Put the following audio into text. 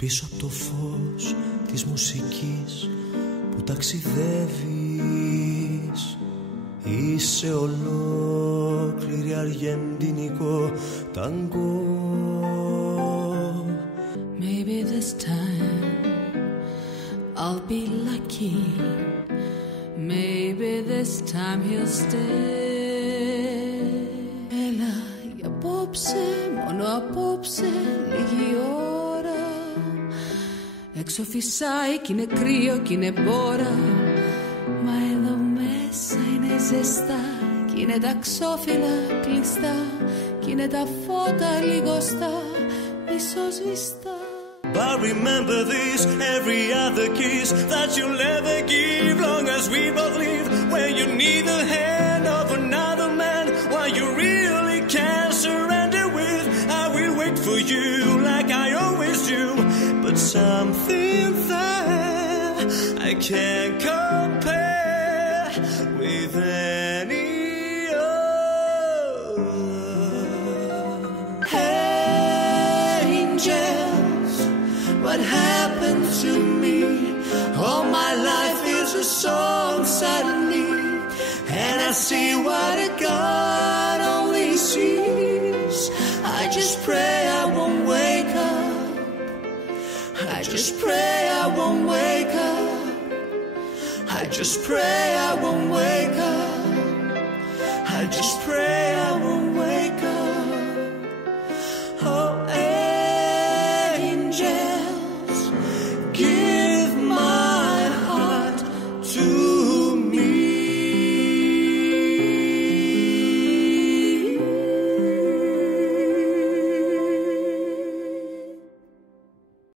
Πίσω από το φως της μουσικής που ταξιδεύεις, είσαι ολόκληρη αργεντινικό ταγκό. Maybe this time I'll be lucky. Maybe this time he'll stay. Έλα για απόψε, μόνο απόψε, λίγη ώρα. Έξω φυσάει κι είναι κρύο κι είναι μπόρα. Μα εδώ μέσα είναι ζεστά κι είναι τα ξόφυλλα κλειστά κι είναι τα φώτα λιγοστά, μισοσβηστά. But remember this, every other kiss that you'll ever give, long as we both live, when you need the hand of another man, while you really can't surrender with, I will wait for you like I always do, but something that I can't compare with any what happened to me? All my life is a song suddenly, and I see what a God only sees. I just pray I won't wake up. I just pray I won't wake up. I just pray I won't wake up. I just pray